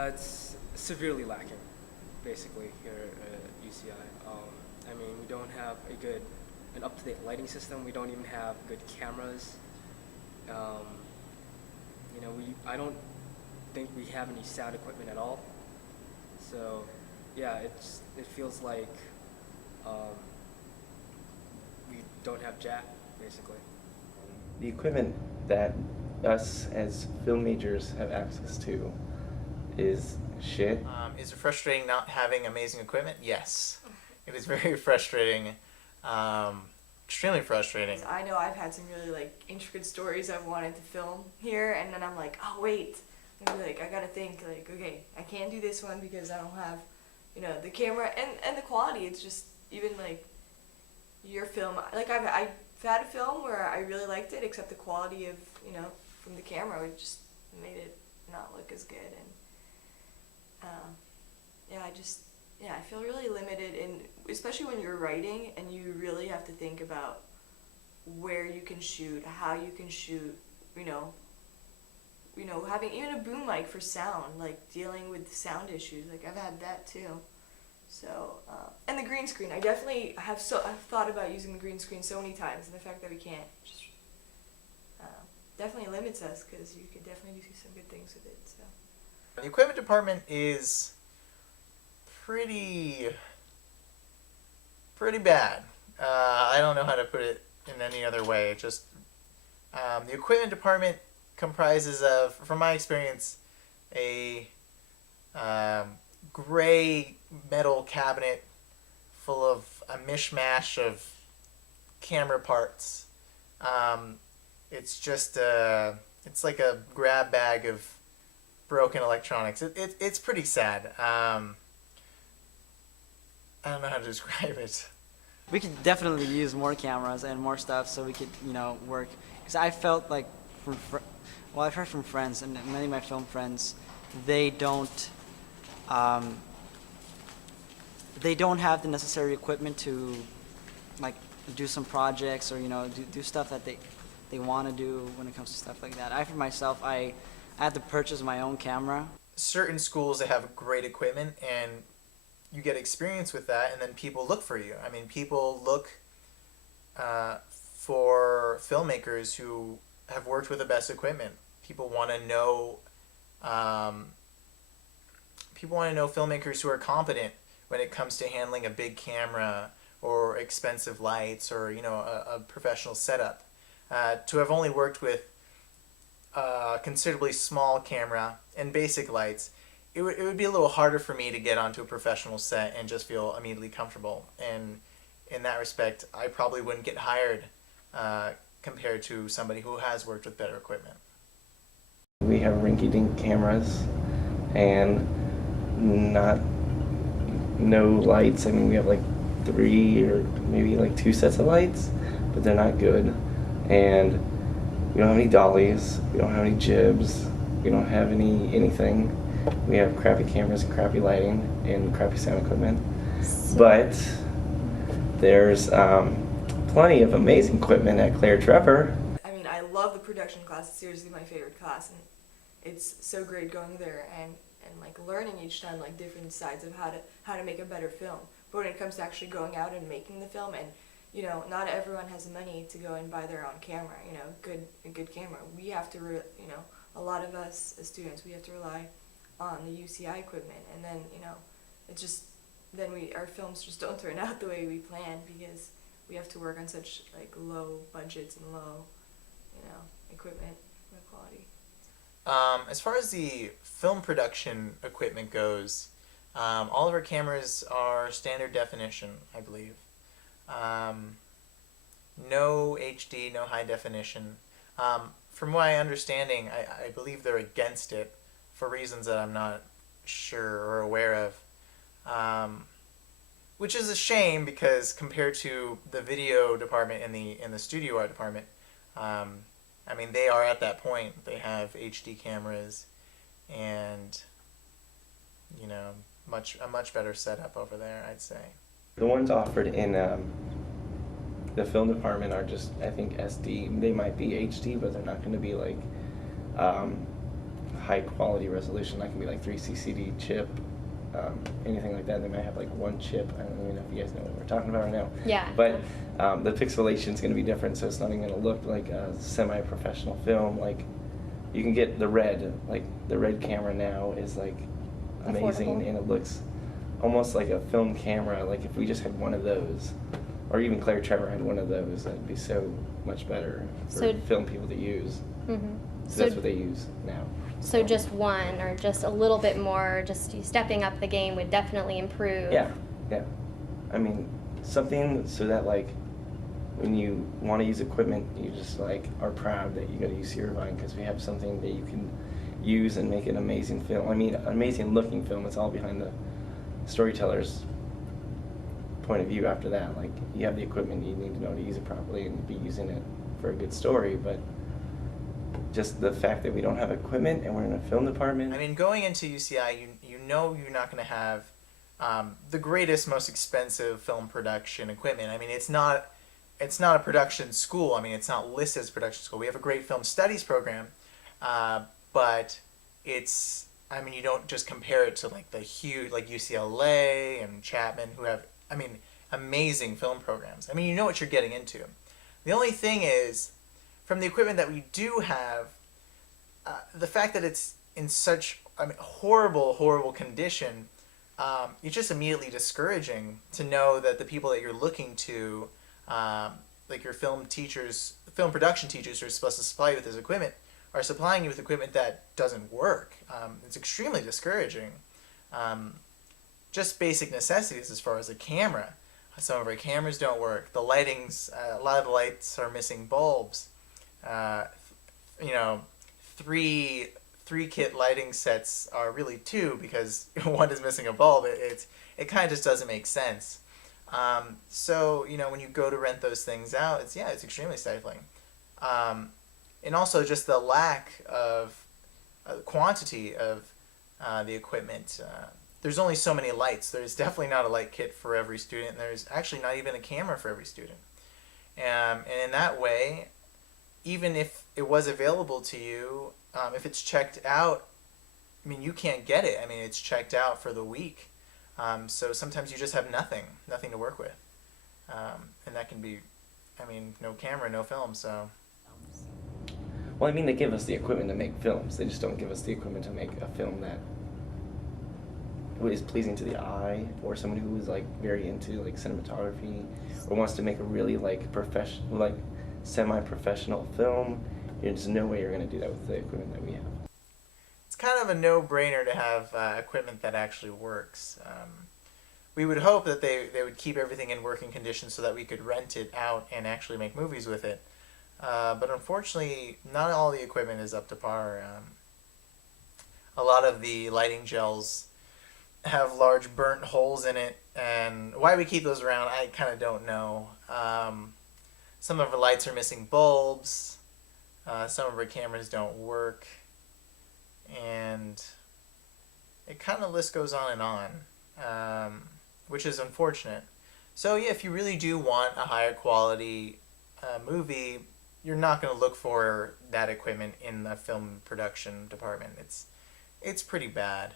It's severely lacking, basically, here at UCI. I mean, we don't have an up-to-date lighting system. We don't even have good cameras. Um, I don't think we have any sound equipment at all. So, yeah, it feels like um, we don't have jack, basically. The equipment that us as film majors have access to is shit. Is it frustrating not having amazing equipment? Yes. It is very frustrating. Extremely frustrating. I know I've had some really intricate stories I've wanted to film here, and then I'm like, oh wait, I gotta think okay, I can't do this one because I don't have, the camera and the quality. It's just even your film. I've had a film where I really liked it, except the quality of from the camera it just made it not look as good, and I feel really limited, especially when you're writing and you really have to think about where you can shoot, how you can shoot, having even a boom mic for sound, dealing with sound issues, I've had that too. So, and the green screen, I've thought about using the green screen so many times, and the fact that we can't just definitely limits us, because you could definitely do some good things with it. So the equipment department is pretty bad. I don't know how to put it in any other way. Just the equipment department comprises of, from my experience, a gray metal cabinet full of a mishmash of camera parts. It's just it's like a grab bag of broken electronics. It's pretty sad. I don't know how to describe it. We could definitely use more cameras and more stuff so we could, work. Because I felt like I've heard from friends, and many of my film friends, they don't have the necessary equipment to, do some projects or, do stuff that they want to do when it comes to stuff like that. For myself, I had to purchase my own camera. Certain schools that have great equipment, and you get experience with that, and then people look for you. I mean, people look for filmmakers who have worked with the best equipment. People want to know filmmakers who are competent when it comes to handling a big camera or expensive lights or a professional setup. To have only worked with a considerably small camera and basic lights, it would be a little harder for me to get onto a professional set and just feel immediately comfortable. And in that respect, I probably wouldn't get hired compared to somebody who has worked with better equipment. We have rinky-dink cameras and no lights. I mean, we have 3 or maybe 2 sets of lights, but they're not good. And we don't have any dollies, we don't have any jibs, we don't have anything. We have crappy cameras and crappy lighting and crappy sound equipment. But there's plenty of amazing equipment at Claire Trevor. I mean, I love the production class. It's seriously my favorite class, and it's so great going there and learning each time different sides of how to make a better film. But when it comes to actually going out and making the film, and not everyone has the money to go and buy their own camera, a good camera. We have to, a lot of us as students, we have to rely on the UCI equipment, and then, it just, then our films just don't turn out the way we planned, because we have to work on such low budgets and low, equipment quality. As far as the film production equipment goes, all of our cameras are standard definition, I believe. No HD, no high definition. From my understanding, I believe they're against it for reasons that I'm not sure or aware of. Which is a shame, because compared to the video department and the studio art department, I mean, they are at that point. They have HD cameras and a much better setup over there, I'd say. The ones offered in the film department are just, I think, SD. They might be HD, but they're not going to be high quality resolution. That can be like 3 CCD chip, anything like that. They might have like one chip. I don't even know if you guys know what we're talking about right now. Yeah. But the pixelation is going to be different, so it's not even going to look like a semi-professional film. Like you can get the red, like the red camera now is like amazing, Affordable. and it looks almost like a film camera. Like if we just had one of those, or even Claire Trevor had one of those, that'd be so much better for So- film people to use. Mm-hmm. So that's what they use now. So just one or just a little bit more, just stepping up the game would definitely improve. Yeah, yeah. I mean, something so that like when you want to use equipment, you just like are proud that you go to UC Irvine because we have something that you can use and make an amazing film. I mean, amazing looking film. It's all behind the storyteller's point of view after that. Like you have the equipment, you need to know how to use it properly and be using it for a good story, but just the fact that we don't have equipment and we're in a film department. I mean, going into UCI, you know you're not going to have the greatest, most expensive film production equipment. I mean, it's not a production school. I mean, it's not listed as a production school. We have a great film studies program, but it's, I mean, you don't just compare it to like the huge, like UCLA and Chapman, who have, I mean, amazing film programs. I mean, you know what you're getting into. The only thing is, from the equipment that we do have, the fact that it's in such, I mean, horrible condition, it's just immediately discouraging to know that the people that you're looking to, like your film teachers, film production teachers who are supposed to supply you with this equipment, are supplying you with equipment that doesn't work. It's extremely discouraging. Just basic necessities as far as a camera. Some of our cameras don't work. The lightings, a lot of the lights are missing bulbs. You know, three kit lighting sets are really two because one is missing a bulb. It kind of just doesn't make sense. So you know, when you go to rent those things out, it's extremely stifling. And also just the lack of quantity of the equipment. There's only so many lights. There's definitely not a light kit for every student. There's actually not even a camera for every student. And in that way, even if it was available to you, if it's checked out, I mean, you can't get it. I mean, it's checked out for the week. So sometimes you just have nothing to work with. And that can be, I mean, no camera, no film, so. Well, I mean, they give us the equipment to make films. They just don't give us the equipment to make a film that is pleasing to the eye, or someone who is like very into like cinematography, or wants to make a really like professional, like semi-professional film. There's no way you're going to do that with the equipment that we have. It's kind of a no-brainer to have equipment that actually works. We would hope that they would keep everything in working condition so that we could rent it out and actually make movies with it. But unfortunately, not all the equipment is up to par. A lot of the lighting gels have large burnt holes in it, and why we keep those around, I kind of don't know. Some of our lights are missing bulbs. Some of our cameras don't work. And it kind of list goes on and on, which is unfortunate. So yeah, if you really do want a higher quality movie, you're not going to look for that equipment in the film production department. It's pretty bad.